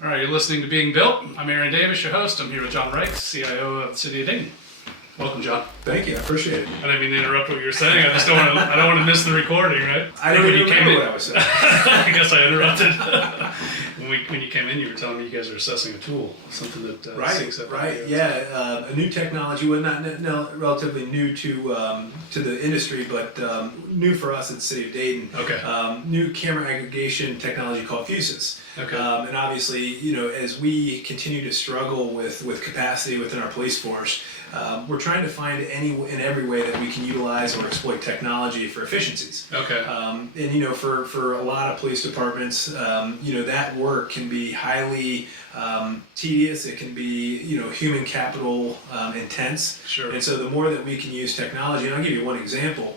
All right, you're listening to Being Built. I'm Aaron Davis, your host. I'm here with Jon Rike, CIO of the City of Dayton. Welcome, John. Thank you. I appreciate it. I didn't mean to interrupt what you were saying. I just don't want to. I don't want to miss the recording, right? I don't even remember what I was saying. I guess I interrupted. when you came in, you were telling me you guys are assessing a tool, something that syncs up. Right. Yeah, a new technology. Well, not relatively new to the industry, but new for us at the City of Dayton. Okay. New camera aggregation technology called Fusus. Okay. And obviously, you know, as we continue to struggle with capacity within our police force, we're trying to find any and every way that we can utilize or exploit technology for efficiencies. Okay. And you know, for a lot of police departments, you know, that work can be highly tedious. It can be, you know, human capital intense. Sure. And so the more that we can use technology, and I'll give you one example.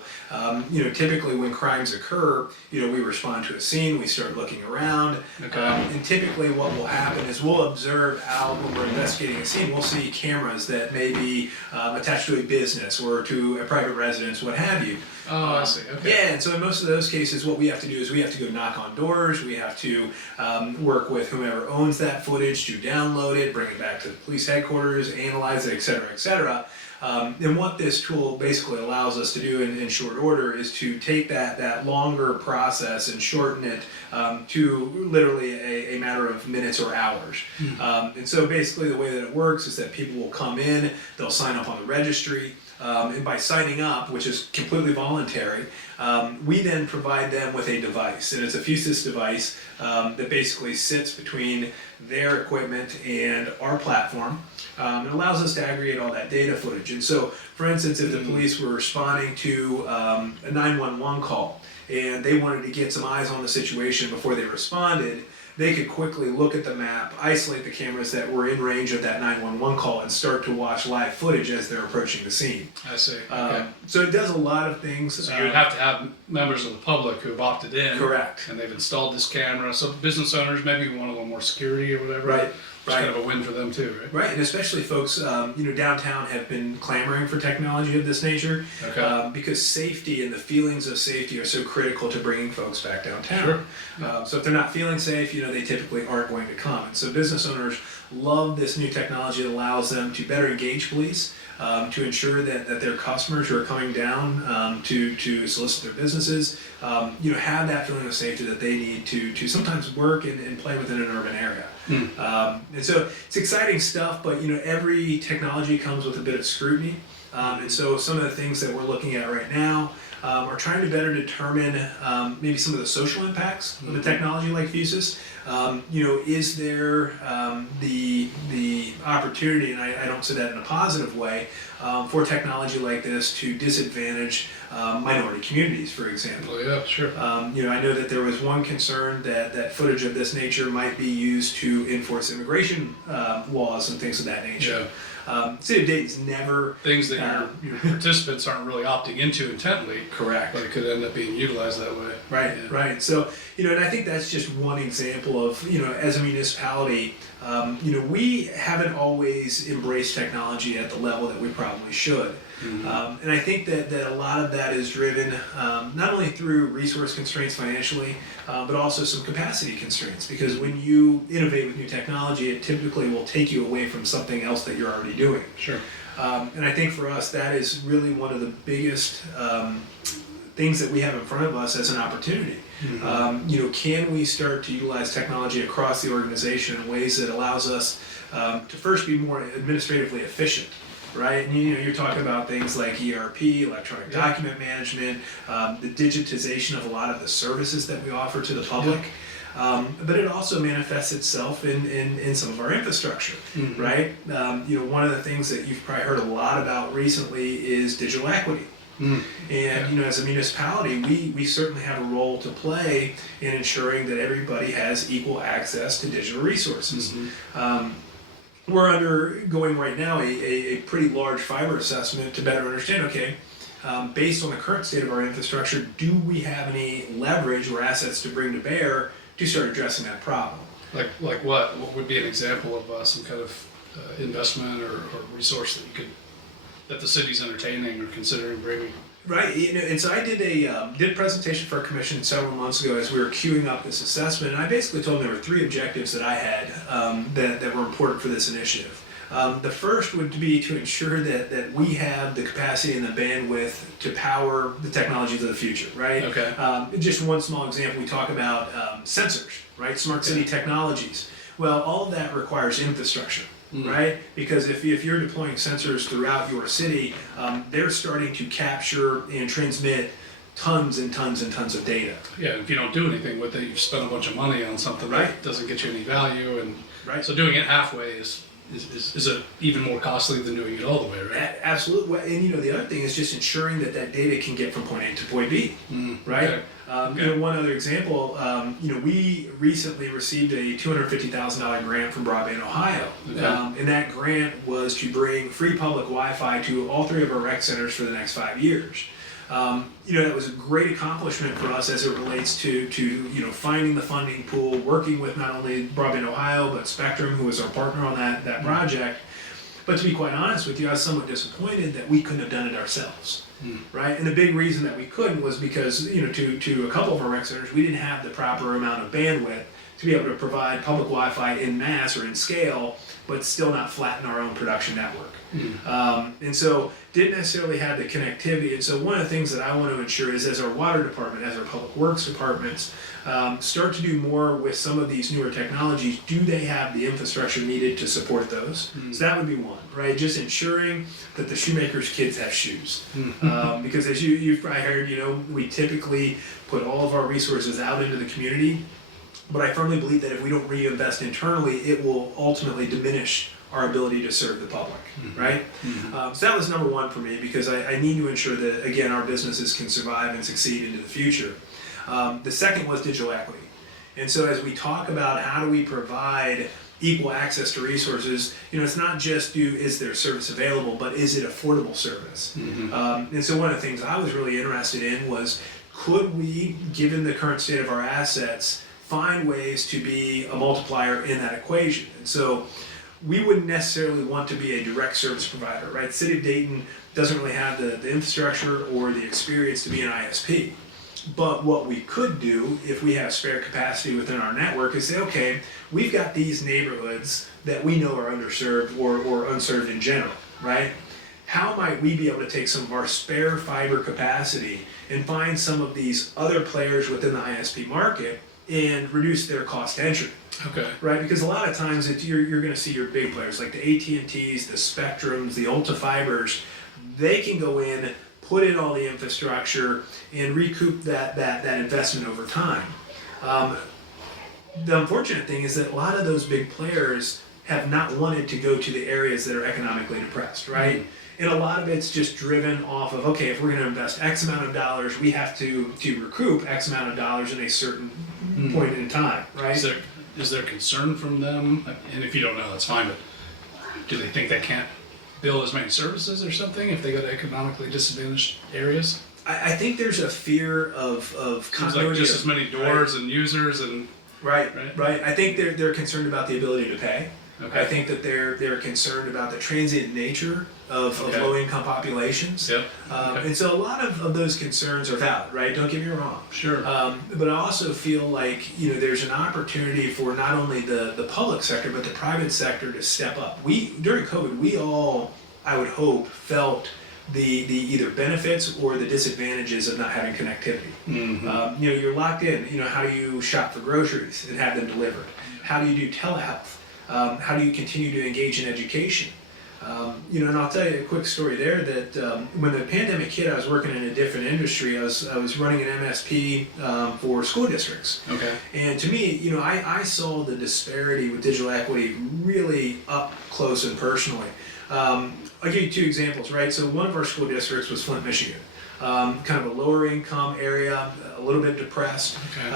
You know, typically when crimes occur, you know, we respond to a scene, we start looking around, and typically what will happen is we'll observe out when we're investigating a scene, we'll see cameras that may be attached to a business or to a private residence, what have you. Oh, I see. Okay. Yeah, and so in most of those cases, what we have to do is we have to go knock on doors, we have to work with whomever owns that footage to download it, bring it back to the police headquarters, analyze it, et cetera, et cetera. And what this tool basically allows us to do in short order is to take that longer process and shorten it to literally a matter of minutes or hours. And so basically the way that it works is that people will come in, they'll sign up on the registry, and by signing up, which is completely voluntary, we then provide them with a device, and it's a Fusus device that basically sits between their equipment and our platform. It allows us to aggregate all that data footage. And so, for instance, if the police were responding to a 911 call and they wanted to get some eyes on the situation before they responded, they could quickly look at the map, isolate the cameras that were in range of that 911 call, and start to watch live footage as they're approaching the scene. I see. Okay. So it does a lot of things. So you would have to have members of the public who have opted in. Correct. And they've installed this camera. So business owners maybe want a little more security or whatever. Right. It's kind of a win for them too, right? Right, and especially folks, you know, downtown have been clamoring for technology of this nature. Okay. Because safety and the feelings of safety are so critical to bringing folks back downtown. Sure. So if they're not feeling safe, you know, they typically aren't going to come. And so business owners love this new technology that allows them to better engage police, to ensure that their customers who are coming down to solicit their businesses, you know, have that feeling of safety that they need to sometimes work and play within an urban area. And so it's exciting stuff, but you know, every technology comes with a bit of scrutiny. And so some of the things that we're looking at right now are trying to better determine maybe some of the social impacts of a technology like Fusus. You know, is there the opportunity, and I don't say that in a positive way, for technology like this to disadvantage minority communities, for example? Well, yeah, sure. You know, I know that there was one concern that footage of this nature might be used to enforce immigration laws and things of that nature. Yeah. City of Dayton's never... Things that your participants aren't really opting into intently. Correct. But it could end up being utilized that way. Right, Yeah. right. So, you know, and I think that's just one example of, you know, as a municipality, you know, we haven't always embraced technology at the level that we probably should. And I think that a lot of that is driven not only through resource constraints financially, but also some capacity constraints. Because when you innovate with new technology, it typically will take you away from something else that you're already doing. Sure. And I think for us, that is really one of the biggest things that we have in front of us as an opportunity. You know, can we start to utilize technology across the organization in ways that allows us to first be more administratively efficient? Right, and you know, you're talking about things like ERP, electronic document management, the digitization of a lot of the services that we offer to the public. But it also manifests itself in some of our infrastructure, right? You know, one of the things that you've probably heard a lot about recently is digital equity. And you know, as a municipality, we certainly have a role to play in ensuring that everybody has equal access to digital resources. We're undergoing right now a pretty large fiber assessment to better understand, okay, based on the current state of our infrastructure, do we have any leverage or assets to bring to bear to start addressing that problem? Like what? What would be an example of some kind of investment or resource that the city's entertaining or considering bringing Right, and so I did a presentation for a commission several months ago as we were queuing up this assessment, and I basically told them there were 3 objectives that I had that were important for this initiative. The first would be to ensure that we have the capacity and the bandwidth to power the technologies of the future, right? Okay. Just one small example, we talk about sensors, right? Smart city technologies. Well, all of that requires infrastructure. Right? Because if you're deploying sensors throughout your city, they're starting to capture and transmit tons and tons and tons of data. Yeah, if you don't do anything with it, you've spent a bunch of money on something that doesn't get you any value, and so doing it halfway is even more costly than doing it all the way, right? Absolutely. And the other thing is just ensuring that data can get from point A to point B, right? Okay. One other example, we recently received a $250,000 grant from Broadband Ohio, and that grant was to bring free public Wi-Fi to all 3 of our rec centers for the next 5 years. That was a great accomplishment for us as it relates to finding the funding pool, working with not only Broadband Ohio but Spectrum, who was our partner on that project. But to be quite honest with you, I was somewhat disappointed that we couldn't have done it ourselves, right? And the big reason that we couldn't was because to a couple of our rec centers, we didn't have the proper amount of bandwidth to be able to provide public Wi-Fi in mass or in scale, but still not flatten our own production network. And so didn't necessarily have the connectivity. And so one of the things that I want to ensure is, as our water department, as our public works departments start to do more with some of these newer technologies, do they have the infrastructure needed to support those? So that would be one, right? Just ensuring that the shoemaker's kids have shoes. Because as you've probably heard, we typically put all of our resources out into the community. But I firmly believe that if we don't reinvest internally, it will ultimately diminish our ability to serve the public, right? So that was number 1 for me, because I need to ensure that, again, our businesses can survive and succeed into the future. The second was digital equity. And so as we talk about how do we provide equal access to resources, it's not just is there service available, but is it affordable service? And so one of the things I was really interested in was, could we, given the current state of our assets, find ways to be a multiplier in that equation? And so we wouldn't necessarily want to be a direct service provider, right? City of Dayton doesn't really have the infrastructure or the experience to be an ISP. But what we could do, if we have spare capacity within our network, is say, okay, we've got these neighborhoods that we know are underserved or unserved in general, right? How might we be able to take some of our spare fiber capacity and find some of these other players within the ISP market and reduce their cost to entry? Okay. Right, because a lot of times you're going to see your big players like the AT&Ts, the Spectrums, the Ulta Fibers. They can go in, put in all the infrastructure, and recoup that investment over time. The unfortunate thing is that a lot of those big players have not wanted to go to the areas that are economically depressed, right? And a lot of it's just driven off of, okay, if we're going to invest X amount of dollars, we have to recoup X amount of dollars in a certain point in time, right? Is there concern from them? And if you don't know, that's fine, but do they think they can't build as many services or something if they go to economically disadvantaged areas? I think there's a fear of continuity. Like just as many doors and users and... Right. I think they're concerned about the ability to pay. Okay. I think that they're concerned about the transient nature of low-income populations. Yep. And so a lot of those concerns are valid, right? Don't get me wrong. Sure. But I also feel like there's an opportunity for not only the public sector but the private sector to step up. During COVID, we all, I would hope, felt the either benefits or the disadvantages of not having connectivity. You're locked in. How do you shop for groceries and have them delivered? How do you do telehealth? How do you continue to engage in education? And I'll tell you a quick story there that when the pandemic hit, I was working in a different industry. I was running an MSP for school districts. Okay. And to me, I saw the disparity with digital equity really up close and personally. I'll give you 2 examples, right? So one of our school districts was Flint, Michigan. Kind of a lower income area, a little bit depressed. Okay.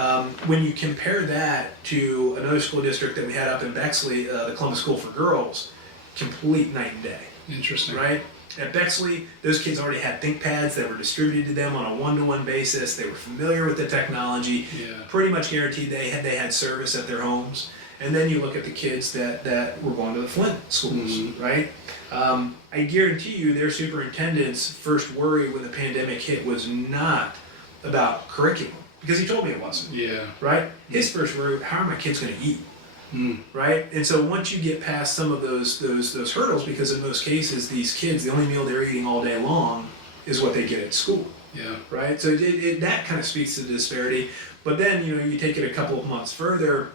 When you compare that to another school district that we had up in Bexley, the Columbus School for Girls, complete night and day. Interesting. Right? At Bexley, those kids already had ThinkPads that were distributed to them on a one-to-one basis. They were familiar with the technology. Yeah. Pretty much guaranteed they had service at their homes. And then you look at the kids that were going to the Flint schools, right? I guarantee you their superintendent's first worry when the pandemic hit was not about curriculum, because he told me it wasn't. Yeah. Right? His first worry, how are my kids going to eat? Right? And so once you get past some of those hurdles, because in most cases these kids, the only meal they're eating all day long is what they get at school. Yeah. Right? So that kind of speaks to the disparity. But then, you take it a couple of months further,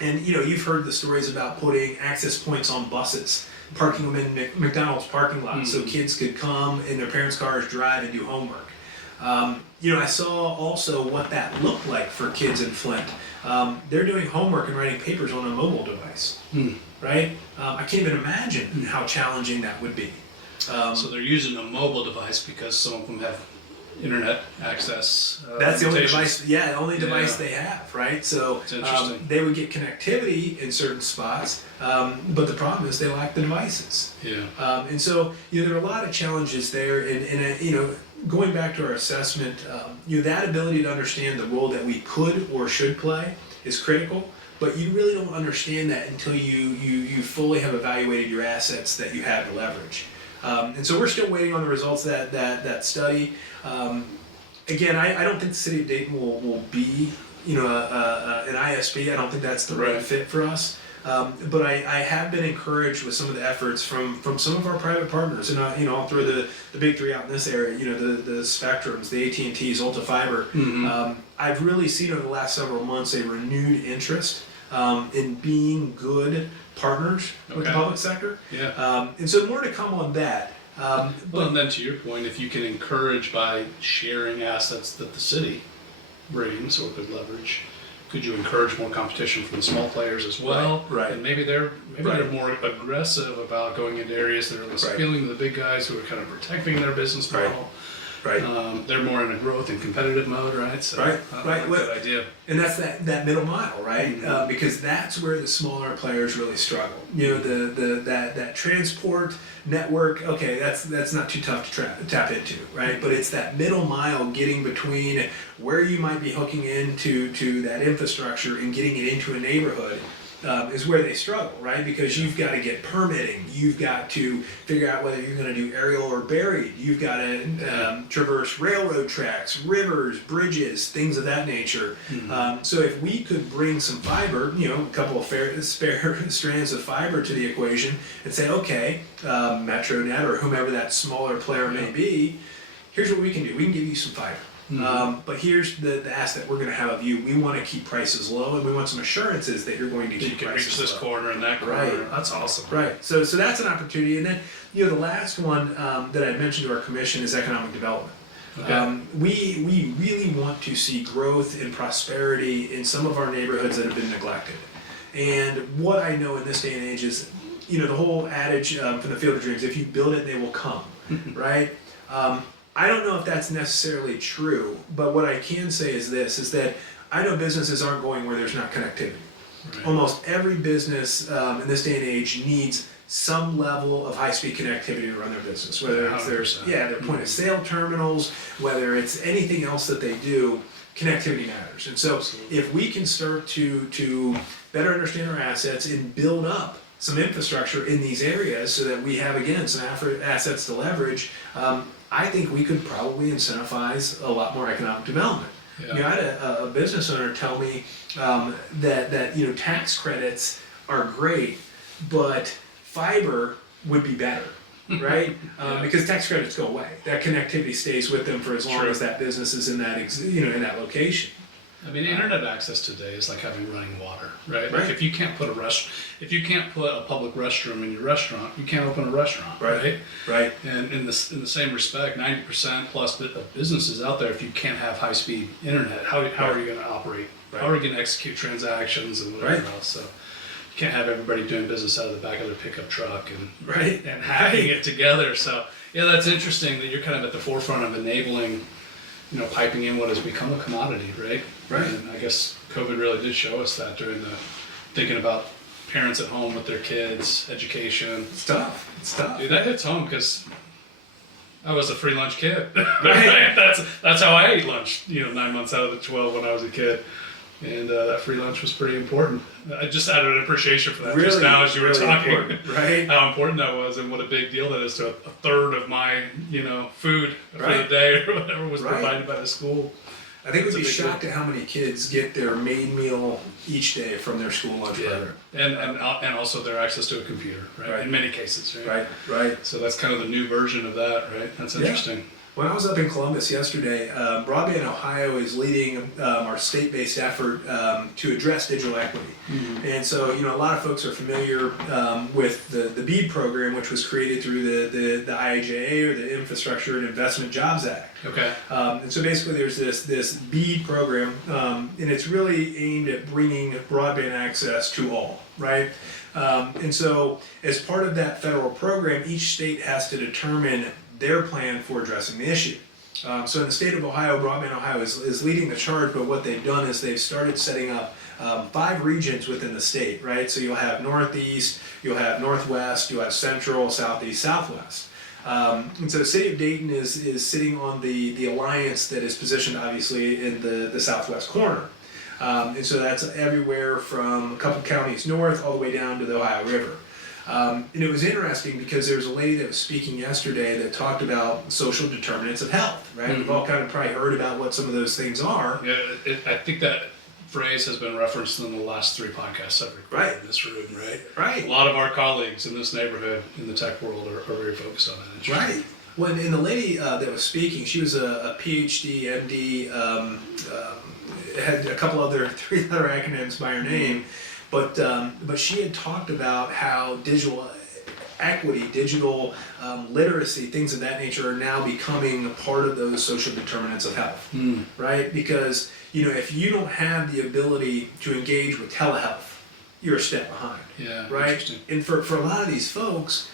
and you've heard the stories about putting access points on buses, parking them in McDonald's parking lots so kids could come in their parents' cars, drive, and do homework. I saw also what that looked like for kids in Flint. They're doing homework and writing papers on a mobile device, right? I can't even imagine how challenging that would be. So they're using a mobile device because some of them have internet access. That's the only limitations. device. The only device they have, right? So they would get connectivity in certain spots, but the problem is they lack the devices. Yeah. And so there are a lot of challenges there, and going back to our assessment, that ability to understand the role that we could or should play is critical. But you really don't understand that until you fully have evaluated your assets that you have to leverage. And so we're still waiting on the results of that study. Again, I don't think the City of Dayton will be an ISP. I don't think that's the right fit for us. But I have been encouraged with some of the efforts from some of our private partners, and I'll throw the big three out in this area. The Spectrums, the AT&Ts, Ulta Fiber. I've really seen over the last several months a renewed interest in being good partners with the public sector. Yeah. And so more to come on that. Well, and then to your point, if you can encourage by sharing assets that the city brings or could leverage, could you encourage more competition from the small players as well? Right. And maybe they're more aggressive about going into areas that are less appealing to the big guys who are kind of protecting their business model. Right. They're more in a growth and competitive mode, right? So, Right. Good idea. And that's that middle mile, right? Because that's where the smaller players really struggle. That transport network. Okay, that's not too tough to tap into, right? But it's that middle mile, getting between where you might be hooking into that infrastructure and getting it into a neighborhood. Is where they struggle, right? Because you've got to get permitting, you've got to figure out whether you're going to do aerial or buried, you've got to traverse railroad tracks, rivers, bridges, things of that nature. So if we could bring some fiber, a couple of spare strands of fiber to the equation and say, okay, MetroNet or whomever that smaller player may be, here's what we can do. We can give you some fiber. But here's the asset we're going to have of you. We want to keep prices low, and we want some assurances that you're going to keep prices low. You can reach this corner and that corner. Right. That's awesome. Right. So that's an opportunity. And then, the last one that I mentioned to our commission is economic development. Okay. We really want to see growth and prosperity in some of our neighborhoods that have been neglected. And what I know in this day and age is, the whole adage from the Field of Dreams, if you build it, they will come, right? I don't know if that's necessarily true, but what I can say is this, is that I know businesses aren't going where there's not connectivity. Right. Almost every business in this day and age needs some level of high-speed connectivity to run their business, whether it's their point of sale terminals, whether it's anything else that they do, connectivity matters. And so if we can start to better understand our assets and build up some infrastructure in these areas so that we have, again, some assets to leverage, I think we could probably incentivize a lot more economic development. Yeah. I had a business owner tell me that tax credits are great, but fiber would be better, right? Because tax credits go away. That connectivity stays with them for as long as that business is in that in that location. I mean, internet access today is like having running water, right? Like if you can't put a public restroom in your restaurant, you can't open a restaurant, right? Right. And in the same respect, 90% plus of businesses out there, if you can't have high speed internet, how are you going to operate? Right. How are you going to execute transactions and whatever else? So you can't have everybody doing business out of the back of their pickup truck and hacking it together. So that's interesting that you're kind of at the forefront of enabling, piping in what has become a commodity, right? Right. And I guess COVID really did show us that during thinking about parents at home with their kids, education. It's tough. Dude, that hits home because I was a free lunch kid. Right? That's how I ate lunch, 9 months out of the 12 when I was a kid. And that free lunch was pretty important. I just had an appreciation for that just Really, now as you were really talking, important, right? how important that was and what a big deal that is to a third of my, food for the day or whatever was provided by the school. I think That's we'd a be big shocked at how many kids get their main meal each day from their school lunch program. And also their access to a computer, right? In many cases, right? Right. So that's kind of the new version of that, right? That's interesting. When I was up in Columbus yesterday, Broadband Ohio is leading our state-based effort to address digital equity. Mm-hmm. And so, a lot of folks are familiar with the BEAD program, which was created through the IIJA, or the Infrastructure and Investment Jobs Act. Okay. And so basically there's this BEAD program, and it's really aimed at bringing broadband access to all, right? And so as part of that federal program, each state has to determine their plan for addressing the issue. So in the state of Ohio, Broadband Ohio is leading the charge, but what they've done is they've started setting up 5 regions within the state, right? So you'll have Northeast, you'll have Northwest, you'll have Central, Southeast, Southwest. And so the City of Dayton is sitting on the alliance that is positioned obviously in the southwest corner. And so that's everywhere from a couple counties north all the way down to the Ohio River. And it was interesting because there was a lady that was speaking yesterday that talked about social determinants of health, right? Mm-hmm. We've all kind of probably heard about what some of those things are. Yeah, I think that phrase has been referenced in the last 3 podcasts I've recorded in this room, right? Right. A lot of our colleagues in this neighborhood in the tech world are very focused on that. Right. And the lady that was speaking, she was a PhD, MD, had a couple other 3-letter acronyms by her name. But she had talked about how digital equity, digital literacy, things of that nature are now becoming a part of those social determinants of health, right? Because, if you don't have the ability to engage with telehealth, you're a step behind, right? And for a lot of these folks,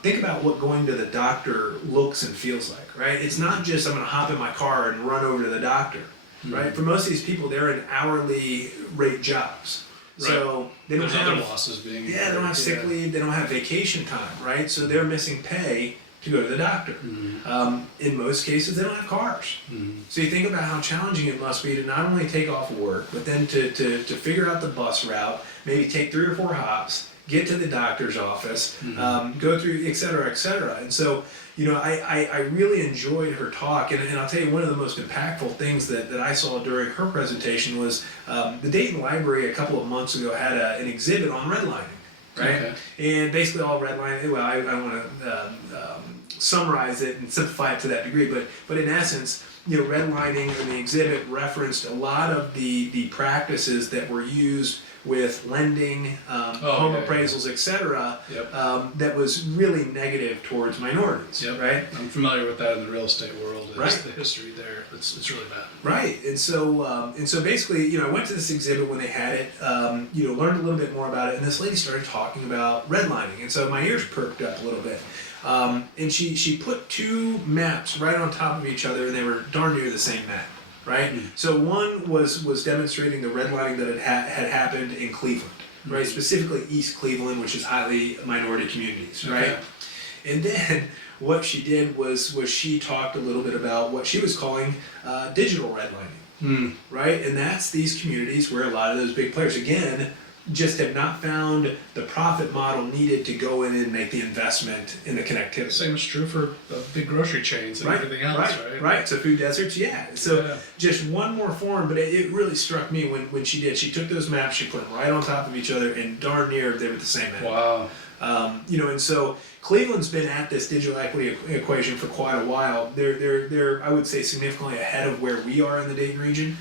think about what going to the doctor looks and feels like, right? It's not just I'm going to hop in my car and run over to the doctor, right? For most of these people, they're in hourly rate jobs. Right. So they don't have other losses being they don't have sick leave, they don't have vacation time, right? So they're missing pay to go to the doctor. Mm-hmm. In most cases, they don't have cars. Mm-hmm. So you think about how challenging it must be to not only take off work, but then to figure out the bus route, maybe take 3 or 4 hops, get to the doctor's office, go through, et cetera, et cetera. And so, I really enjoyed her talk, and I'll tell you one of the most impactful things that I saw during her presentation was the Dayton Library a couple of months ago had an exhibit on redlining, right? Okay. And basically all redlining, well, I want to summarize it and simplify it to that degree, but in essence, redlining in the exhibit referenced a lot of the practices that were used with lending, home appraisals, etc. That was really negative towards minorities, right? I'm familiar with that in the real estate world. The history there, it's really bad. Right, and so basically, I went to this exhibit when they had it, learned a little bit more about it, and this lady started talking about redlining, and so my ears perked up a little bit. And she put 2 maps right on top of each other, and they were darn near the same map. Right, so one was demonstrating the redlining that had happened in Cleveland, right? Specifically East Cleveland, which is highly minority communities, right? Okay. And then what she did was she talked a little bit about what she was calling digital redlining, right? And that's these communities where a lot of those big players, again, just have not found the profit model needed to go in and make the investment in the connectivity. Same is true for big grocery chains and everything else, right? Right. So food deserts, So just one more form, but it really struck me when she did. She took those maps, she put them right on top of each other, and darn near they were the same map. Wow. And so Cleveland's been at this digital equity equation for quite a while. They're I would say significantly ahead of where we are in the Dayton region.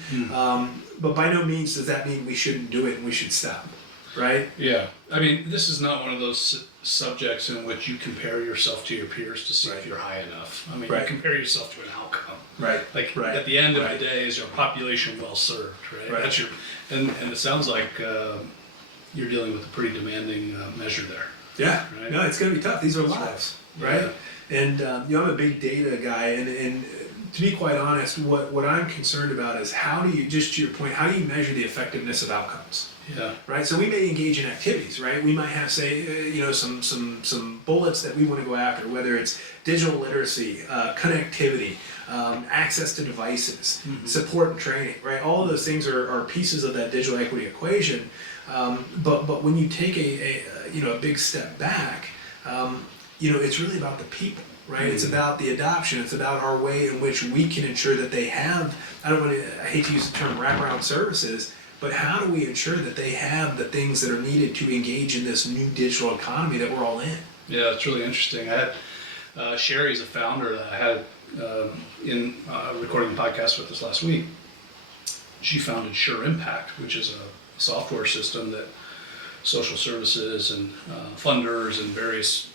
But by no means does that mean we shouldn't do it and we should stop, right? Yeah. I mean, this is not one of those subjects in which you compare yourself to your peers to see if you're high enough. I mean, you compare yourself to an outcome. Right. Like at the end of the day, is your population well served, right? That's and it sounds like you're dealing with a pretty demanding measure there. Yeah. Right? No, it's going to be tough. These are lives, right? And I'm a big data guy, and to be quite honest, what I'm concerned about is how do you, just to your point, how do you measure the effectiveness of outcomes? Yeah. Right. So we may engage in activities. Right. We might have, say, some bullets that we want to go after, whether it's digital literacy, connectivity, access to devices, support and training. Right. All of those things are pieces of that digital equity equation. But when you take a big step back, it's really about the people. Right, it's about the adoption. It's about our way in which we can ensure that they have. I hate to use the term wraparound services, but how do we ensure that they have the things that are needed to engage in this new digital economy that we're all in? Yeah, it's really interesting. I had Sherry's a founder that I had in recording the podcast with us last week. She founded Sure Impact, which is a software system that social services and funders and various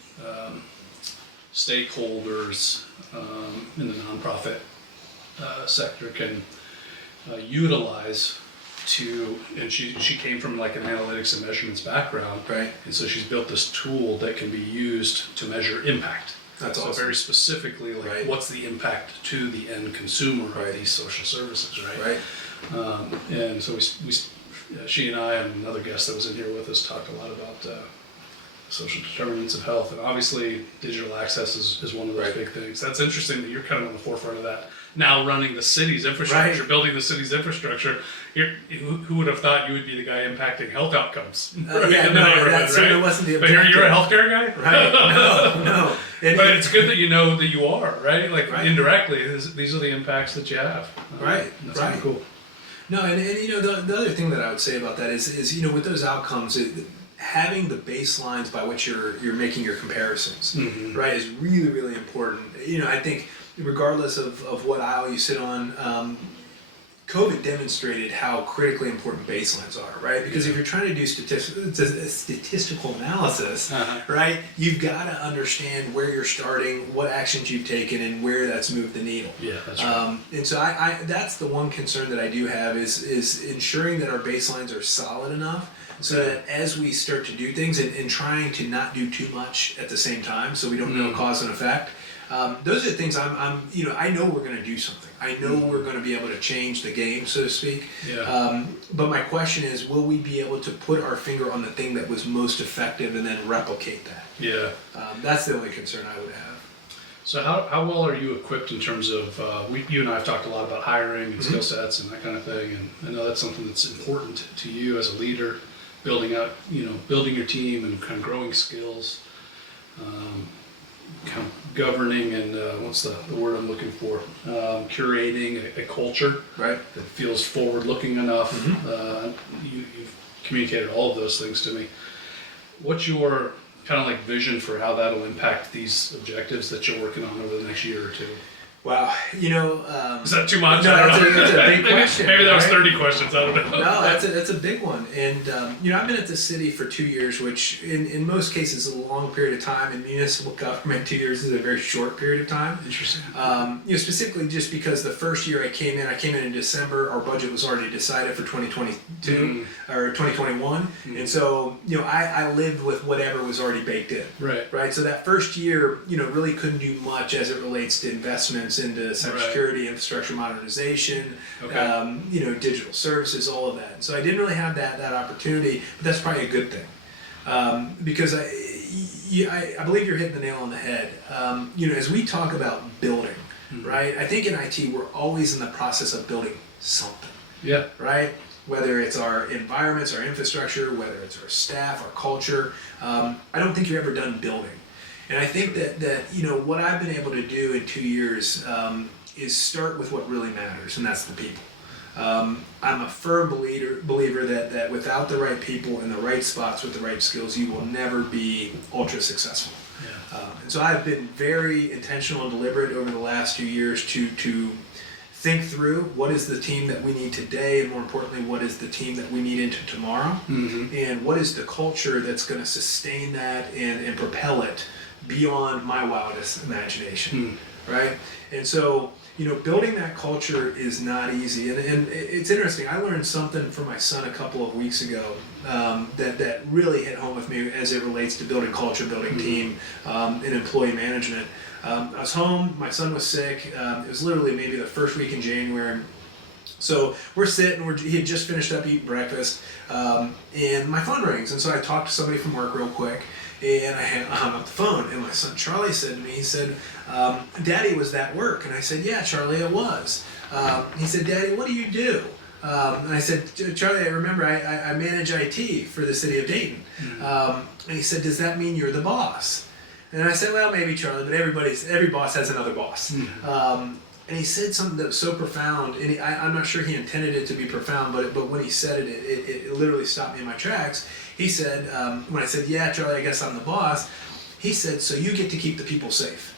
stakeholders in the nonprofit sector can utilize to, and she came from like an analytics and measurements background, Right. and so she's built this tool that can be used to measure impact. That's so awesome. very specifically, like Right. what's the impact to the end consumer Right. of these social services, right? Right. And so she and I and another guest that was in here with us talked a lot about social determinants of health, and obviously digital access is one of those Right. big things. That's interesting that you're kind of on the forefront of that. Now running the city's infrastructure, Right. building the city's infrastructure. Who would have thought you would be the guy impacting health outcomes? Yeah, no, that certainly wasn't the But you're a objective. healthcare guy? Right. No. And But it's good that you know that you are, right? Like Right. indirectly, these are the impacts that you have. Right, That's right. kinda cool. No, and the other thing that I would say about that is with those outcomes, having the baselines by which you're making your comparisons, right, is really, really important. I think regardless of what aisle you sit on, COVID demonstrated how critically important baselines are, right? Because if you're trying to do statistical analysis, right, you've got to understand where you're starting, what actions you've taken, and where that's moved the needle. Yeah, that's right. And so I that's the one concern that I do have is ensuring that our baselines are solid enough so that as we start to do things and trying to not do too much at the same time so we don't know cause and effect. Those are the things I know we're going to do something. I know we're going to be able to change the game, so to speak. Yeah. But my question is, will we be able to put our finger on the thing that was most effective and then replicate that? Yeah. That's the only concern I would have. So how well are you equipped in terms of, you and I have talked a lot about hiring and skill sets and that kind of thing, and I know that's something that's important to you as a leader, building your team and kind of growing skills, kind of governing and what's the word I'm looking for? Curating a culture Right. that feels forward-looking enough. You've communicated all of those things to me. What's your kind of like vision for how that'll impact these objectives that you're working on over the next year or two? Wow, Is that too much? No, I don't that's know. a big question. Maybe that was right? 30 questions. I don't know. No, that's a big one. And I've been at the city for 2 years, which in most cases is a long period of time. In municipal government, 2 years is a very short period of time. Interesting. Specifically just because the first year I came in December. Our budget was already decided for 2022 or 2021, and so I lived with whatever was already baked in. Right. So that first year, really couldn't do much as it relates to investments into cybersecurity, infrastructure modernization, digital services, all of that. And so I didn't really have that opportunity, but that's probably a good thing because I believe you're hitting the nail on the head. As we talk about building, right? I think in IT we're always in the process of building something. Yeah. Right. Whether it's our environments, our infrastructure, whether it's our staff, our culture, I don't think you're ever done building. And I think that what I've been able to do in 2 years is start with what really matters, and that's the people. I'm a firm believer that without the right people in the right spots with the right skills, you will never be ultra successful. Yeah. And so I've been very intentional and deliberate over the last 2 years to think through what is the team that we need today, and more importantly, what is the team that we need into tomorrow, and what is the culture that's going to sustain that and propel it beyond my wildest imagination, right? And so, building that culture is not easy. And it's interesting. I learned something from my son a couple of weeks ago that really hit home with me as it relates to building culture, building team, and employee management. I was home. My son was sick. It was literally maybe the first week in January. So we're sitting, he had just finished up eating breakfast, and my phone rings. And so I talked to somebody from work real quick, and I hung up the phone. And my son Charlie said to me, he said, Daddy, was that work? And I said, yeah, Charlie, it was. He said, Daddy, what do you do? And I said, Charlie, I remember I manage IT for the City of Dayton. And he said, does that mean you're the boss? And I said, well, maybe, Charlie, but every boss has another boss. And he said something that was so profound, and I'm not sure he intended it to be profound, but when he said it, it literally stopped me in my tracks. He said, when I said, yeah, Charlie, I guess I'm the boss, he said, so you get to keep the people safe.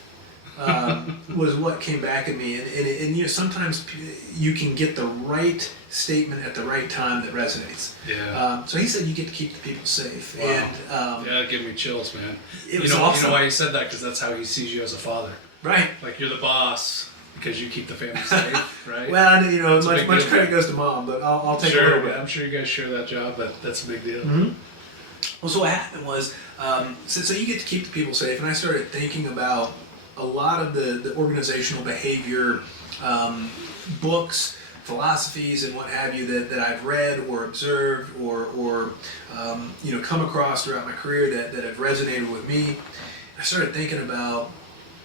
Was what came back at me, and you know, sometimes you can get the right statement at the right time that resonates. Yeah. So he said you get to keep the people safe. Wow. And yeah, it gave me chills, man. It was awesome. awesome. You know why he said that? Because that's how he sees you as a father. Right. Like you're the boss because you keep the family safe, right? Well, you know, That's a big much deal. credit goes to mom, but I'll take a Sure, little bit. I'm sure you guys share that job, but that's a big deal. Mm-hmm. Well, so what happened was, so you get to keep the people safe, and I started thinking about a lot of the organizational behavior books, philosophies, and what have you that I've read or observed or you know, come across throughout my career that have resonated with me. I started thinking about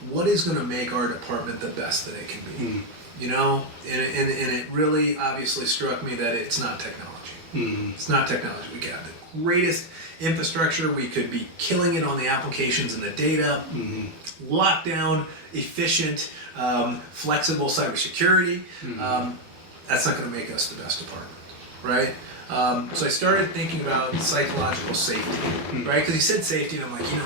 what is going to make our department the best that it can be. You know, and it really obviously struck me that it's not technology. It's not technology. We got the greatest infrastructure. We could be killing it on the applications and the data. Lockdown, efficient, flexible cybersecurity. That's not going to make us the best department, right? So I started thinking about psychological safety, right? Because he said safety, and I'm like, you know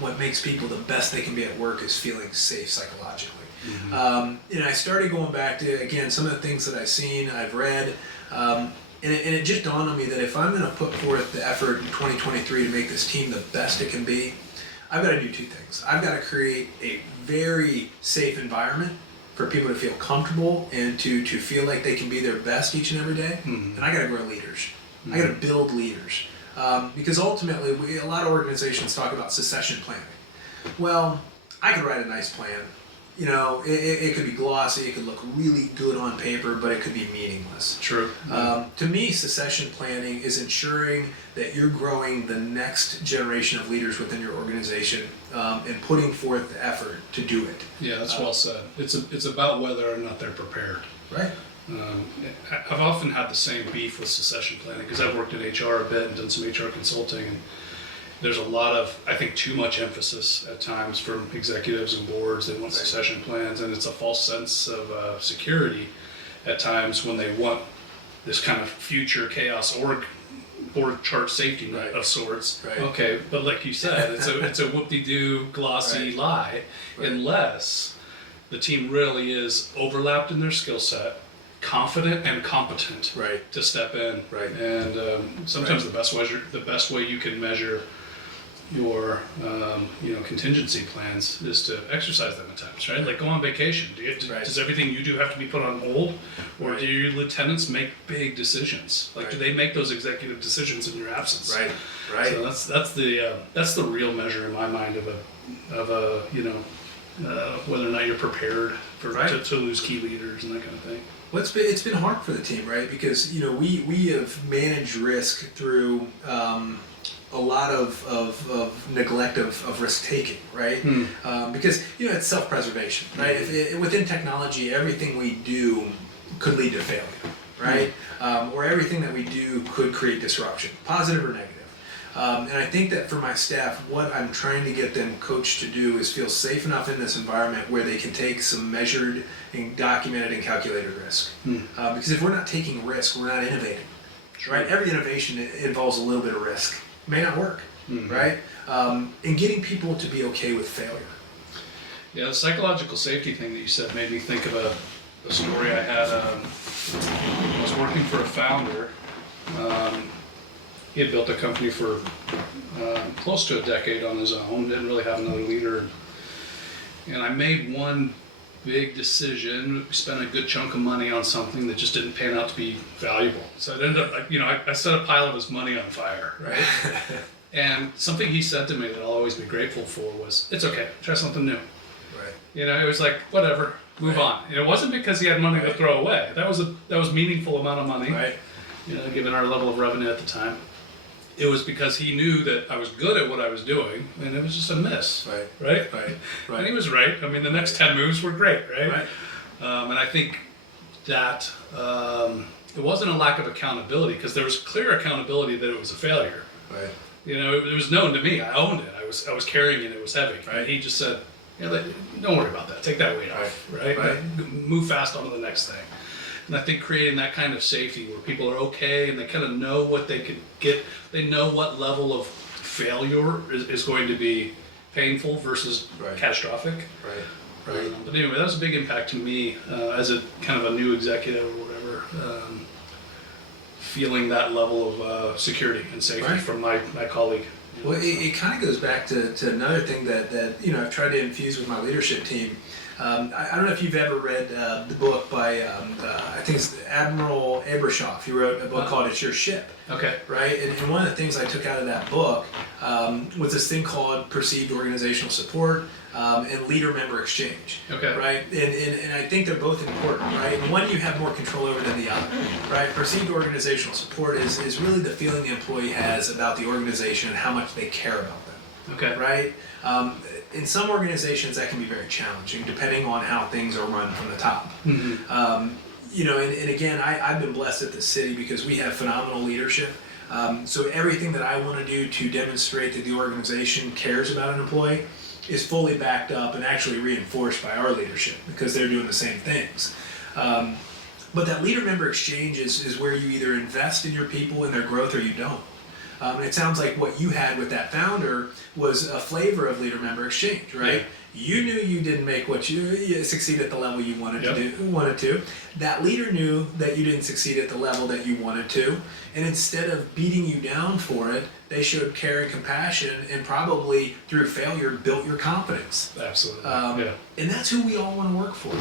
what makes people the best they can be at work is feeling safe psychologically. And I started going back to, again, some of the things that I've seen, I've read, and it just dawned on me that if I'm going to put forth the effort in 2023 to make this team the best it can be, I've got to do two things. I've got to create a very safe environment for people to feel comfortable and to feel like they can be their best each and every day. And I got to grow leaders. I got to build leaders. Because ultimately, a lot of organizations talk about succession planning. Well, I could write a nice plan. You know, it could be glossy, it could look really good on paper, but it could be meaningless. True. To me, succession planning is ensuring that you're growing the next generation of leaders within your organization and putting forth the effort to do it. Yeah, that's well said. It's about whether or not they're prepared. Right. I've often had the same beef with succession planning because I've worked in HR a bit and done some HR consulting, and there's a lot of, I think, too much emphasis at times from executives and boards. They want succession plans, and it's a false sense of security at times when they want this kind of future chaos org chart safety net of sorts. Right. Okay, but like you said, it's a whoop-de-doo glossy lie, unless the team really is overlapped in their skill set, confident and competent to step in. Right. And sometimes the best way you can measure your contingency plans is to exercise them at times, right? Like go on vacation. Does everything you do have to be put on hold, or do your lieutenants make big decisions? Like do they make those executive decisions in your absence? Right. So that's the real measure in my mind of a whether or not you're prepared to lose key leaders and that kind of thing. Well, it's been hard for the team, right? Because you know we have managed risk through a lot of neglect of risk taking, right? Because you know it's self-preservation, right? Within technology, everything we do could lead to failure, right? Or everything that we do could create disruption, positive or negative. And I think that for my staff, what I'm trying to get them coached to do is feel safe enough in this environment where they can take some measured and documented and calculated risk. Because if we're not taking risk, we're not innovating, right? Every innovation involves a little bit of risk. It may not work, right? And getting people to be okay with failure. Yeah, the psychological safety thing that you said made me think of a story I had. I was working for a founder. He had built a company for close to a decade on his own, didn't really have another leader. And I made one big decision. We spent a good chunk of money on something that just didn't pan out to be valuable. So it ended up, I set a pile of his money on fire, right? And something he said to me that I'll always be grateful for was, it's okay, try something new. You know, it was like, whatever, move on. And it wasn't because he had money to throw away. That was meaningful amount of money. Right. You know, given our level of revenue at the time. It was because he knew that I was good at what I was doing, and it was just a miss. Right? And he was right. I mean, the next 10 moves were great, right? And I think that it wasn't a lack of accountability, because there was clear accountability that it was a failure. Right. You know, it was known to me. I owned it. I was carrying it. It was heavy. Right. And he just said, don't worry about that. Take that weight off. Right? Move fast on to the next thing. And I think creating that kind of safety where people are okay and they kind of know what they could get, they know what level of failure is going to be painful versus catastrophic. But anyway, that was a big impact to me as a kind of a new executive or whatever, feeling that level of security and safety from my colleague. Well, it kind of goes back to another thing that you know, I've tried to infuse with my leadership team. I don't know if you've ever read the book by, I think it's Admiral Abrashoff. He wrote a book called It's Your Ship. Okay. Right? And one of the things I took out of that book was this thing called perceived organizational support and leader-member exchange. Okay. Right? And I think they're both important, right? One you have more control over than the other, right? Perceived organizational support is really the feeling the employee has about the organization and how much they care about them. Okay. Right? In some organizations, that can be very challenging, depending on how things are run from the top. You know, and again, I've been blessed at the city because we have phenomenal leadership. So everything that I want to do to demonstrate that the organization cares about an employee is fully backed up and actually reinforced by our leadership because they're doing the same things. But that leader-member exchange is where you either invest in your people and their growth or you don't. And it sounds like what you had with that founder was a flavor of leader-member exchange, right? Yeah. You knew you didn't make what you succeed at the level you wanted to. That leader knew that you didn't succeed at the level that you wanted to, and instead of beating you down for it, they showed care and compassion, and probably through failure built your confidence. Absolutely. And that's who we all want to work for.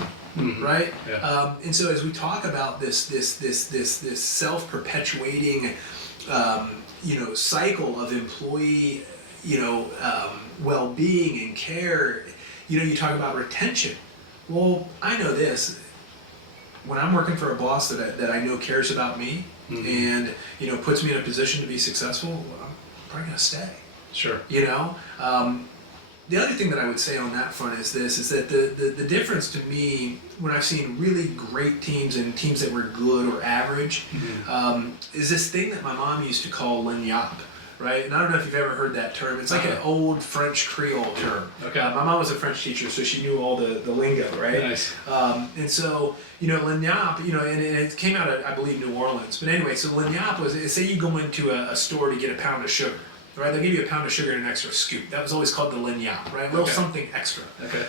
Right? Yeah. And so as we talk about this self-perpetuating cycle of employee, well-being and care, you talk about retention. Well, I know this. When I'm working for a boss that I know cares about me and, puts me in a position to be successful, well, I'm probably going to stay. Sure. The other thing that I would say on that front is that the difference to me when I've seen really great teams and teams that were good or average is this thing that my mom used to call lagniappe, right? And I don't know if you've ever heard that term. It's like an old French Creole term. Okay. My mom was a French teacher, so she knew all the lingo, right? Nice. And so, lagniappe, and it came out of, I believe, New Orleans. But anyway, so lagniappe was, say you go into a store to get a pound of sugar. Right, they'll give you a pound of sugar and an extra scoop. That was always called the lagniappe, right? A little something extra. Okay.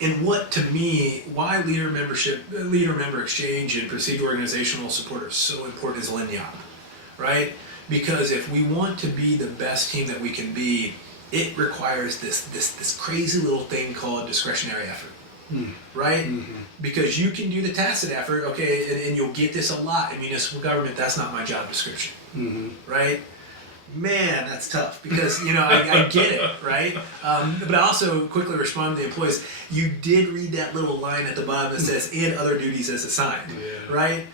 And what to me, why leader member exchange and perceived organizational support are so important is lagniappe, right? Because if we want to be the best team that we can be, it requires this crazy little thing called discretionary effort. Right? Because you can do the tacit effort, okay, and you'll get this a lot in municipal government. That's not my job description, right? Man, that's tough because, I get it, right? But I also quickly respond to the employees, you did read that little line at the bottom that says, and other duties as assigned, right?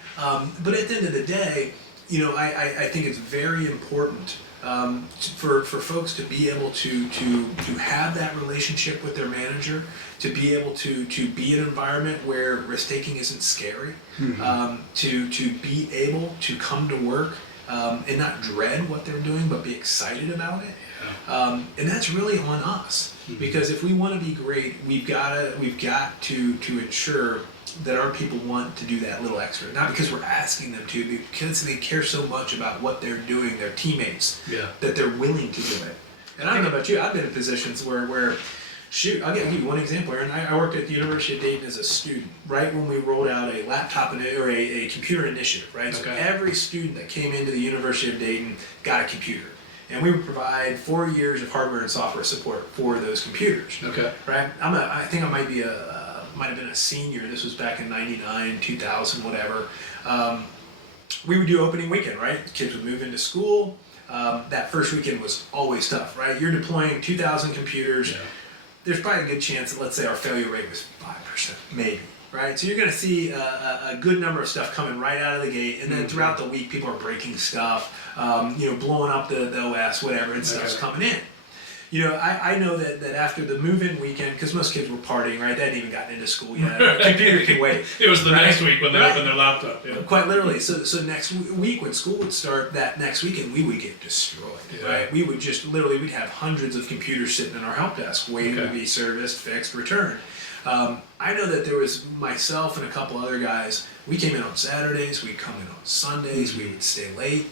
But at the end of the day, I think it's very important for folks to be able to have that relationship with their manager, to be able to be in an environment where risk-taking isn't scary, to be able to come to work and not dread what they're doing, but be excited about it. And that's really on us, because if we want to be great, we've got to ensure that our people want to do that little extra, not because we're asking them to, because they care so much about what they're doing, their teammates, that they're willing to do it. And I don't know about you, I've been in positions where shoot, I'll give you one example, Aaron. I worked at the University of Dayton as a student, right when we rolled out a laptop or a computer initiative, right? So every student that came into the University of Dayton got a computer. And we would provide 4 years of hardware and software support for those computers. Okay. Right? I think I might have been a senior. This was back in 99, 2000, whatever. We would do opening weekend, right? Kids would move into school. That first weekend was always tough, right? You're deploying 2,000 computers. there's probably a good chance that, let's say, our failure rate was 5%, maybe. Right, so you're going to see a good number of stuff coming right out of the gate, and then throughout the week, people are breaking stuff, blowing up the OS, whatever, and stuff's coming in. I know that after the move-in weekend, because most kids were partying, right? They hadn't even gotten into school yet. Computer can wait. It was the next week when they opened their laptop. Yeah. Quite literally. So next week, when school would start, that next weekend, we would get destroyed. Yeah. Right? We would just literally, we'd have hundreds of computers sitting in our help desk, waiting to be serviced, fixed, returned. I know that there was myself and a couple other guys. We came in on Saturdays. We'd come in on Sundays. We would stay late.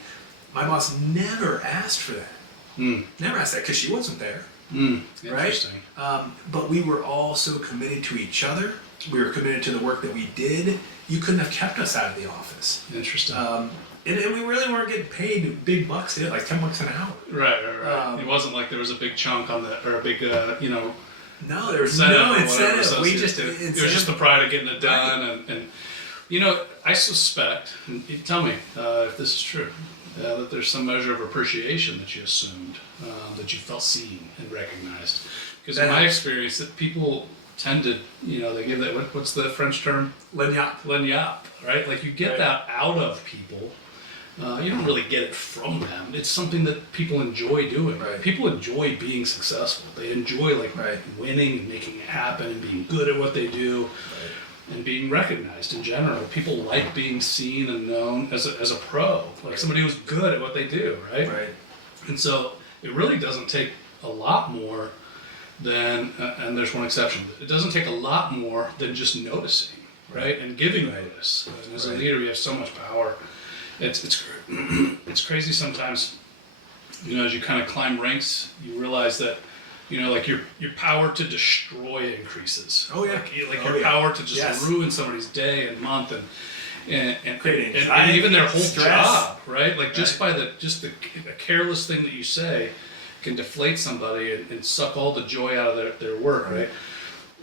My boss never asked for that. Never asked that because she wasn't there. Interesting. Right? But we were all so committed to each other. We were committed to the work that we did. You couldn't have kept us out of the office. Interesting. And we really weren't getting paid big bucks, like $10 an hour. Right. It wasn't like there was a big chunk on the, or a big, No, there was no incentive. It was just the pride of getting it done, and I suspect, and you tell me if this is true, that there's some measure of appreciation that you assumed, that you felt seen and recognized. Because in my experience, that people tend to, they give that, what's the French term? Lagniappe, right? Like you get that out of people. You don't really get it from them. It's something that people enjoy doing. Right. People enjoy being successful. They enjoy winning and making it happen and being good at what they do and being recognized in general. People like being seen and known as a pro, like somebody who's good at what they do, right? And so it really doesn't take a lot more than, and there's one exception, it doesn't take a lot more than just noticing, right? And giving notice. And as a leader, you have so much power. It's crazy sometimes, as you kind of climb ranks, you realize that, like your power to destroy increases. Oh yeah. Your power to just ruin somebody's day and month and even their whole job, right? Like just by a careless thing that you say can deflate somebody and suck all the joy out of their work, right?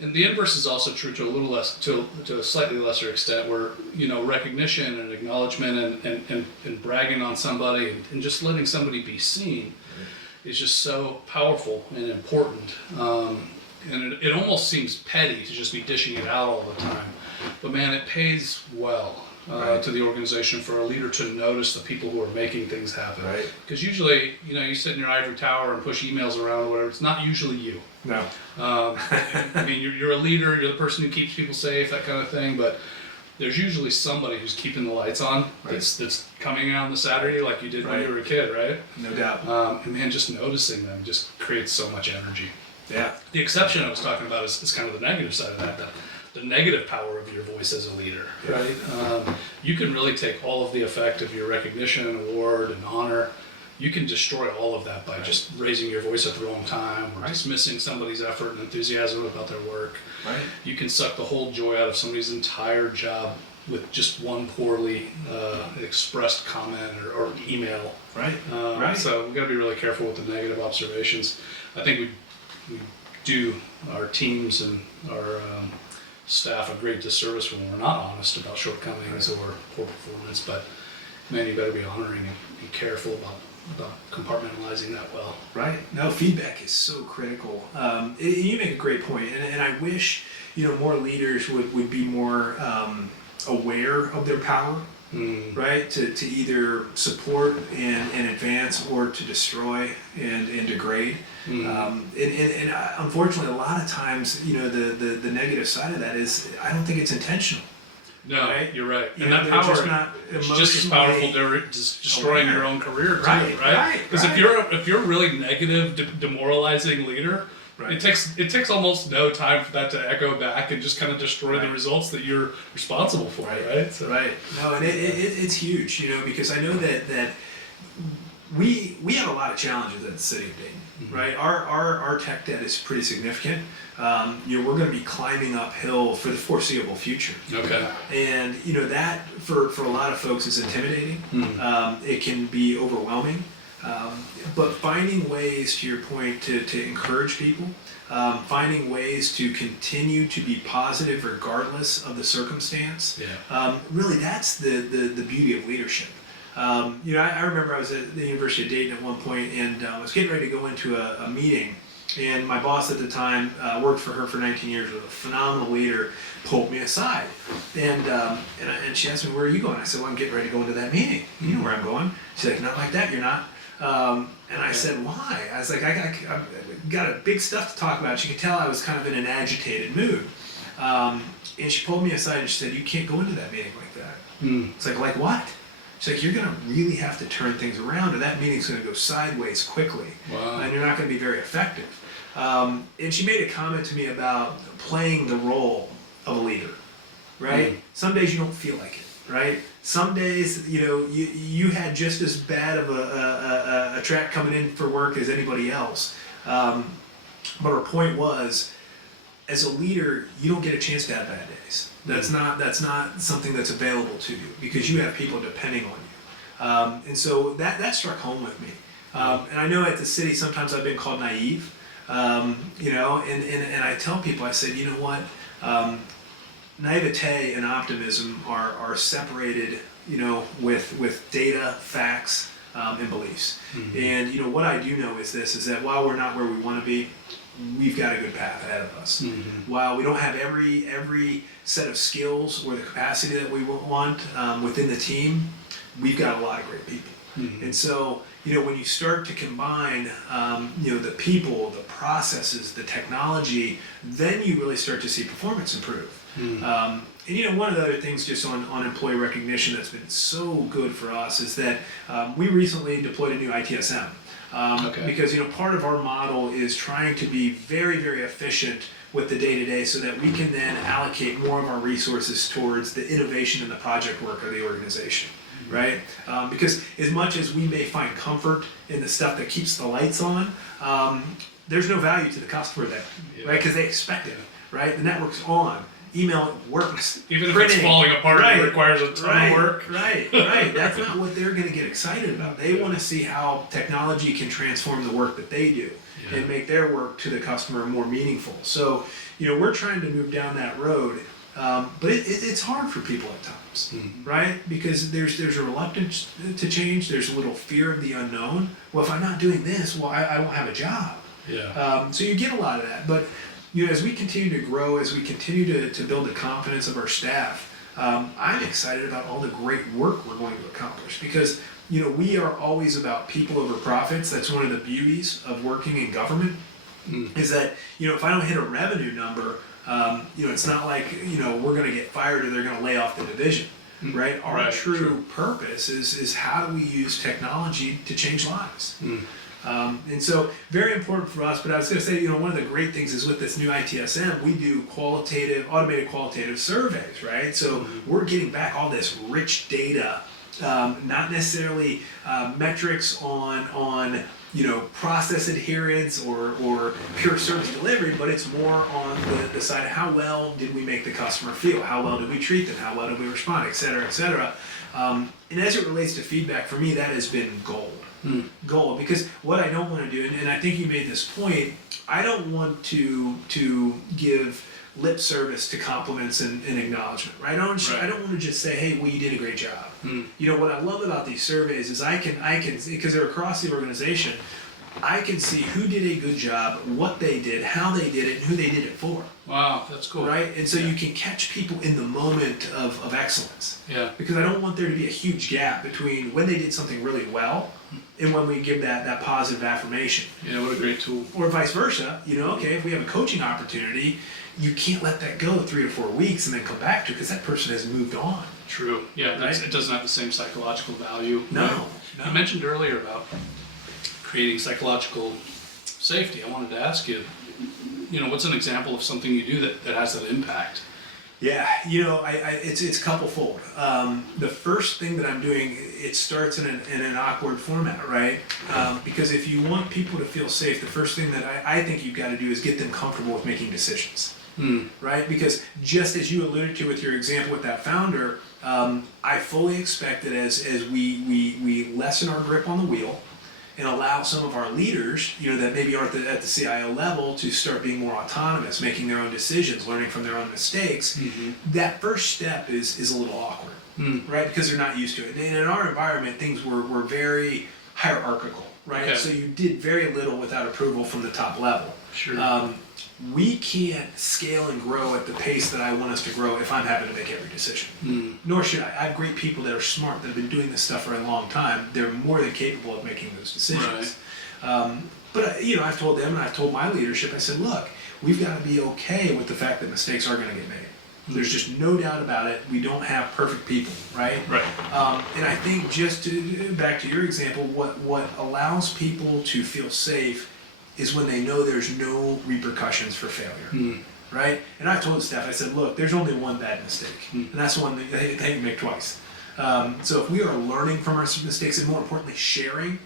And the inverse is also true to a little less, to a slightly lesser extent, where recognition and acknowledgement and bragging on somebody and just letting somebody be seen is just so powerful and important. And it almost seems petty to just be dishing it out all the time, but man, it pays well to the organization for a leader to notice the people who are making things happen. Because usually, you sit in your ivory tower and push emails around or whatever. It's not usually you. No. I mean, you're a leader, you're the person who keeps people safe, that kind of thing, but there's usually somebody who's keeping the lights on that's coming in on the Saturday like you did when you were a kid, right? No doubt. And man, just noticing them just creates so much energy. Yeah. The exception I was talking about is kind of the negative side of that, the negative power of your voice as a leader, right? You can really take all of the effect of your recognition and award and honor. You can destroy all of that by just raising your voice at the wrong time or dismissing somebody's effort and enthusiasm about their work. You can suck the whole joy out of somebody's entire job with just one poorly expressed comment or email. So we've got to be really careful with the negative observations. I think we do our teams and our staff a great disservice when we're not honest about shortcomings or poor performance, but man, you better be honoring and careful about compartmentalizing that well. No, feedback is so critical. You make a great point, and I wish more leaders would be more aware of their power, to either support and advance or to destroy and degrade. And unfortunately, a lot of times, the negative side of that is I don't think it's intentional. No, you're right. And that power is just as powerful just destroying your own career too, right? Because if you're a really negative, demoralizing leader, it takes almost no time for that to echo back and just kind of destroy the results that you're responsible for, right? So. No, and it's huge, because I know that we have a lot of challenges at the City of Dayton. Right, our tech debt is pretty significant. We're going to be climbing uphill for the foreseeable future. And that for a lot of folks is intimidating. It can be overwhelming. But finding ways, to your point, to encourage people, finding ways to continue to be positive regardless of the circumstance. Really, that's the beauty of leadership. I remember I was at the University of Dayton at one point, and I was getting ready to go into a meeting And my boss at the time worked for her for 19 years, was a phenomenal leader, pulled me aside. And she asked me, where are you going? I said, well, I'm getting ready to go into that meeting. You know where I'm going. She's like, not like that, you're not. And I said, why? I was like, I've got a big stuff to talk about. She could tell I was kind of in an agitated mood. And she pulled me aside and she said, you can't go into that meeting like that. It's like what? She's like, you're going to really have to turn things around, or that meeting's going to go sideways quickly. Wow. And you're not going to be very effective. And she made a comment to me about playing the role of a leader, right? Some days you don't feel like it, right? Some days, you had just as bad of a track coming in for work as anybody else. But her point was, as a leader, you don't get a chance to have bad days. That's not something that's available to you, because you have people depending on you. And so that struck home with me. And I know at the city sometimes I've been called naive, and I tell people, I said, you know what, naivete and optimism are separated, with data, facts, and beliefs. And what I do know is this: is that while we're not where we want to be, we've got a good path ahead of us. While we don't have every set of skills or the capacity that we want within the team, we've got a lot of great people. And so, when you start to combine, the people, the processes, the technology, then you really start to see performance improve. And one of the other things just on employee recognition that's been so good for us is that we recently deployed a new ITSM. Because part of our model is trying to be very, very efficient with the day-to-day, so that we can then allocate more of our resources towards the innovation and the project work of the organization, right? Because as much as we may find comfort in the stuff that keeps the lights on, there's no value to the customer there, right? Because they expect it, right? The network's on. Email works. Even if it's falling apart, it requires a ton of work. Right. That's not what they're going to get excited about. They want to see how technology can transform the work that they do and make their work to the customer more meaningful. So, we're trying to move down that road, but it's hard for people at times, right? Because there's a reluctance to change. There's a little fear of the unknown. Well, if I'm not doing this, I won't have a job. So you get a lot of that, but as we continue to grow, as we continue to build the confidence of our staff, I'm excited about all the great work we're going to accomplish, because we are always about people over profits. That's one of the beauties of working in government, is that if I don't hit a revenue number, it's not like we're going to get fired or they're going to lay off the division, right? Our true purpose is how do we use technology to change lives. And so very important for us. But I was going to say, one of the great things is with this new ITSM, we do automated qualitative surveys, right? So we're getting back all this rich data, not necessarily metrics on process adherence or pure service delivery, but it's more on the side of how well did we make the customer feel, how well did we treat them, how well did we respond, et cetera, et cetera. And as it relates to feedback, for me, that has been gold. Because what I don't want to do, and I think you made this point, I don't want to give lip service to compliments and acknowledgement, right? I don't want to just say, hey, well, you did a great job. What I love about these surveys is I can because they're across the organization, I can see who did a good job, what they did, how they did it, and who they did it for. Wow, that's cool. Right? And so you can catch people in the moment of excellence. Because I don't want there to be a huge gap between when they did something really well and when we give that positive affirmation. What a great tool. Or vice versa, if we have a coaching opportunity, you can't let that go 3 to 4 weeks and then come back to it, because that person has moved on. True. Yeah, right? It doesn't have the same psychological value. No. You mentioned earlier about creating psychological safety. I wanted to ask you, what's an example of something you do that has that impact? Yeah, it's couple-fold. The first thing that I'm doing, it starts in an awkward format, right? Because if you want people to feel safe, the first thing that I think you've got to do is get them comfortable with making decisions, right? Because just as you alluded to with your example with that founder, I fully expect that as we lessen our grip on the wheel and allow some of our leaders, that maybe are at the CIO level, to start being more autonomous, making their own decisions, learning from their own mistakes. That first step is a little awkward, right? Because they're not used to it. And in our environment, things were very hierarchical, right? Okay. So you did very little without approval from the top level. Sure. We can't scale and grow at the pace that I want us to grow if I'm having to make every decision. Nor should I. I have great people that are smart, that have been doing this stuff for a long time. They're more than capable of making those decisions. But you know, I've told them and I've told my leadership, I said, look, we've got to be okay with the fact that mistakes are going to get made. There's just no doubt about it. We don't have perfect people, right? Right. And I think just to, back to your example, what allows people to feel safe is when they know there's no repercussions for failure, right? And I told the staff, I said, look, there's only one bad mistake, and that's the one that they can make twice. So if we are learning from our mistakes and more importantly sharing,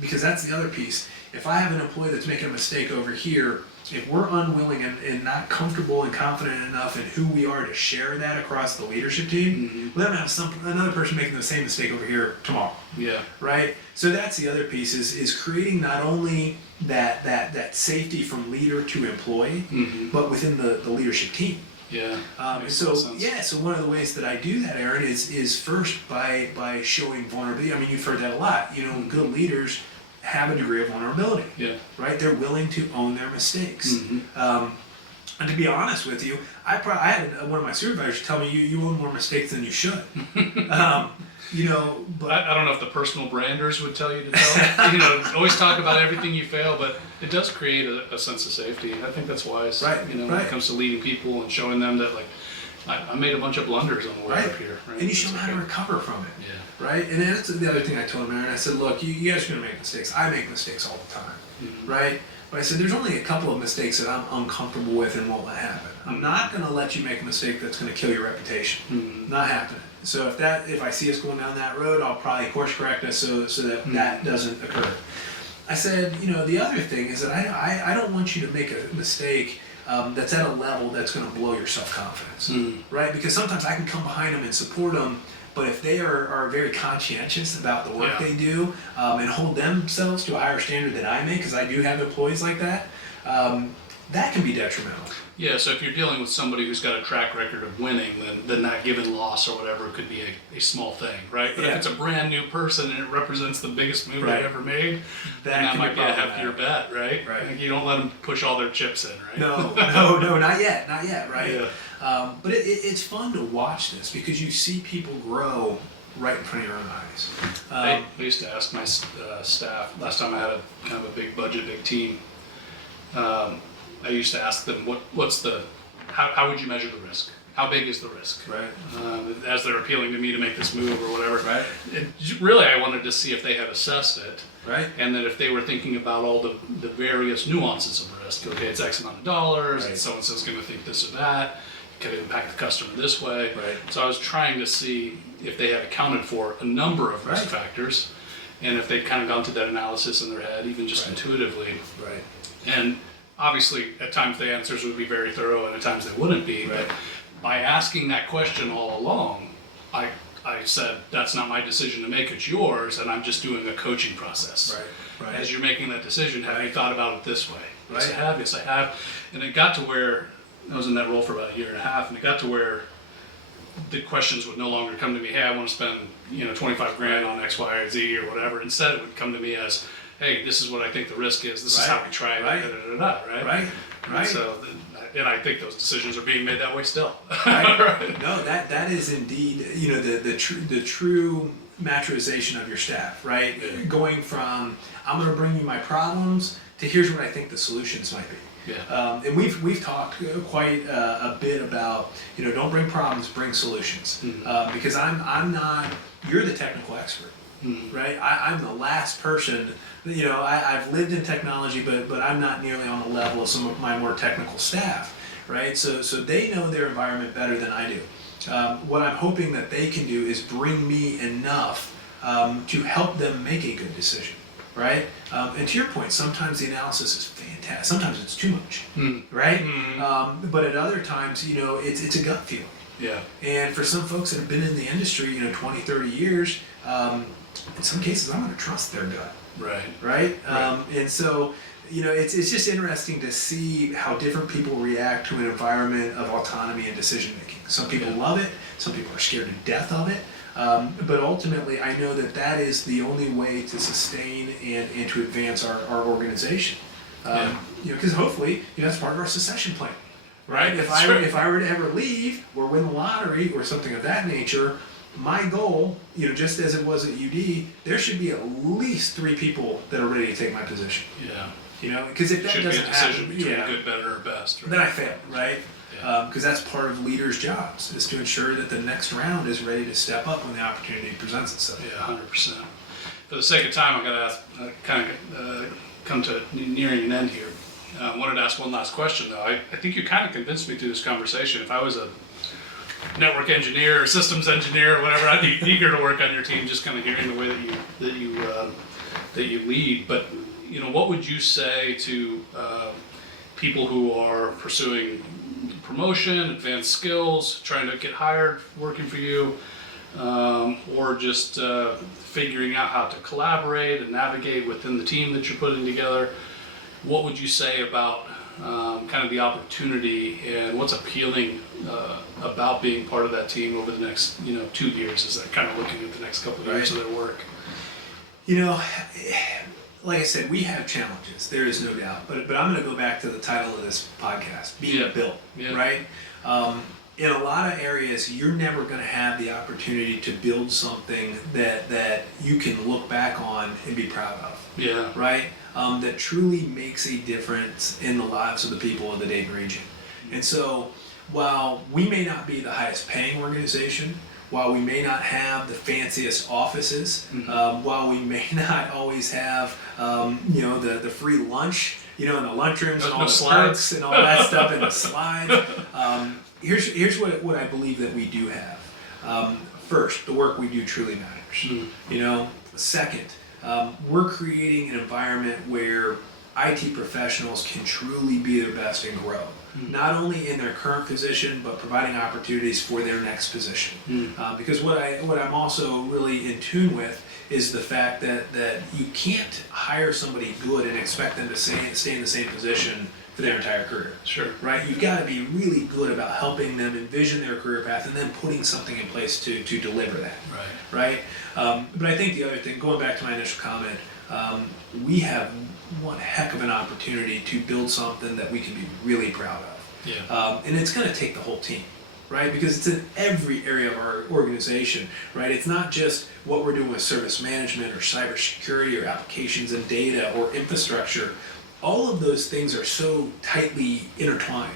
because that's the other piece. If I have an employee that's making a mistake over here, if we're unwilling and not comfortable and confident enough in who we are to share that across the leadership team, we're gonna have another person making the same mistake over here tomorrow. Yeah. Right? So that's the other piece is creating not only that safety from leader to employee, but within the leadership team. Yeah. So one of the ways that I do that, Aaron, is first by showing vulnerability. I mean, you've heard that a lot. You know, good leaders have a degree of vulnerability. Yeah. Right? They're willing to own their mistakes. And to be honest with you, I had one of my supervisors tell me you own more mistakes than you should. You know, but I don't know if the personal branders would tell you to tell. You know, always talk about everything you fail, but it does create a sense of safety. I think that's wise. Right. You know, when it comes to leading people and showing them that, like, I made a bunch of blunders on the way up here. Right? And you show them how to recover from it. Yeah. Right? And that's the other thing I told him, Aaron. I said, look, you guys are going to make mistakes. I make mistakes all the time. Right? But I said, there's only a couple of mistakes that I'm uncomfortable with and won't let happen. I'm not going to let you make a mistake that's going to kill your reputation. Not happening. So if I see us going down that road, I'll probably course correct us so that that doesn't occur. I said, you know, the other thing is that I don't want you to make a mistake that's at a level that's going to blow your self-confidence, right? Because sometimes I can come behind them and support them, but if they are very conscientious about the work they do and hold themselves to a higher standard than I may, because I do have employees like that, that can be detrimental. Yeah, so if you're dealing with somebody who's got a track record of winning, then that given loss or whatever could be a small thing, right? But if it's a brand new person and it represents the biggest move they've ever made, then that might be a heftier bet, right? Like you don't let them push all their chips in, right? No, not yet, right? Yeah. But it's fun to watch this because you see people grow right in front of your own eyes. I used to ask my staff, last time I had a kind of a big budget, big team, I used to ask them, how would you measure the risk? How big is the risk? Right. As they're appealing to me to make this move or whatever. Right. Really, I wanted to see if they had assessed it. Right. And that if they were thinking about all the various nuances of risk. Okay, it's X amount of dollars, and so-and-so's going to think this or that. It could impact the customer this way. Right. So I was trying to see if they had accounted for a number of risk factors, and if they'd kind of gone through that analysis in their head, even just intuitively. Right. And obviously, at times the answers would be very thorough, and at times they wouldn't be. Right. But by asking that question all along, I said, that's not my decision to make, it's yours, and I'm just doing a coaching process. Right. As you're making that decision, have you thought about it this way? Right. Yes, I have. And it got to where, I was in that role for about a year and a half, and it got to where the questions would no longer come to me, hey, I want to spend 25 grand on X, Y, or Z or whatever. Instead, it would come to me as, hey, this is what I think the risk is. This is how we try it. Right. And so, and I think those decisions are being made that way still. Right. No, that is indeed the true maturization of your staff. Right. Yeah. Going from I'm going to bring you my problems to here's what I think the solutions might be. Yeah. And we've talked quite a bit about don't bring problems, bring solutions. Because I'm not. You're the technical expert. Right? I'm the last person, I've lived in technology, but I'm not nearly on the level of some of my more technical staff, right? So they know their environment better than I do. What I'm hoping that they can do is bring me enough to help them make a good decision, right? And to your point, sometimes the analysis is fantastic. Sometimes it's too much, right? But at other times, it's a gut feel. Yeah. And for some folks that have been in the industry, 20, 30 years, in some cases, I'm going to trust their gut. Right. And so, it's just interesting to see how different people react to an environment of autonomy and decision making. Some people love it. Some people are scared to death of it. But ultimately, I know that that is the only way to sustain and to advance our organization. Because hopefully, that's part of our succession plan, right? If I were to ever leave or win the lottery or something of that nature, my goal, just as it was at UD, there should be at least 3 people that are ready to take my position. Yeah. Because if that should doesn't be a decision happen, between good, better, or best. Right? then I failed, right? Because that's part of leaders' jobs, is to ensure that the next round is ready to step up when the opportunity presents itself. Yeah, 100%. For the sake of time, I'm going to kind of come to nearing an end here. I wanted to ask one last question, though. I think you kind of convinced me through this conversation. If I was a network engineer or systems engineer or whatever, I'd be eager to work on your team, just kind of hearing the way that you lead. But what would you say to people who are pursuing promotion, advanced skills, trying to get hired, working for you, or just figuring out how to collaborate and navigate within the team that you're putting together? What would you say about kind of the opportunity and what's appealing about being part of that team over the next 2 years as they're kind of looking at the next couple of years of their work? Like I said, we have challenges. There is no doubt. But I'm going to go back to the title of this podcast, Being Built, right? In a lot of areas, you're never going to have the opportunity to build something that you can look back on and be proud of. Yeah. Right? That truly makes a difference in the lives of the people of the Dayton region. And so, while we may not be the highest paying organization, while we may not have the fanciest offices, while we may not always have the free lunch, in the lunchrooms and all the perks and all that stuff and the slides. Here's what I believe that we do have. First, the work we do truly matters. Second, we're creating an environment where IT professionals can truly be their best and grow. Not only in their current position, but providing opportunities for their next position. Because what I'm also really in tune with is the fact that you can't hire somebody good and expect them to stay in the same position for their entire career. Sure. Right? You've got to be really good about helping them envision their career path and then putting something in place to deliver that. Right. But I think the other thing, going back to my initial comment, we have one heck of an opportunity to build something that we can be really proud of. Yeah. And it's going to take the whole team, right? Because it's in every area of our organization, right? It's not just what we're doing with service management or cybersecurity or applications and data or infrastructure. All of those things are so tightly intertwined,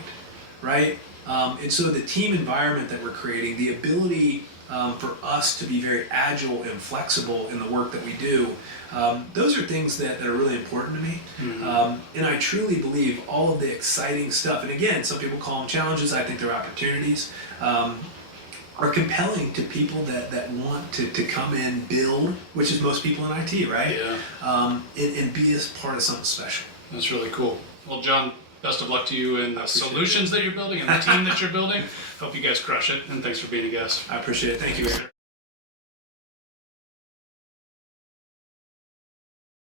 right? And so the team environment that we're creating, the ability for us to be very agile and flexible in the work that we do, those are things that are really important to me. And I truly believe all of the exciting stuff, and again, some people call them challenges, I think they're opportunities, are compelling to people that want to come in, build, which is most people in IT, right? Yeah. And be as part of something special. That's really cool. Well, Jon, best of luck to you in the solutions that you're building and the team that you're building. Hope you guys crush it, and thanks for being a guest. I appreciate it. Thank you, Aaron.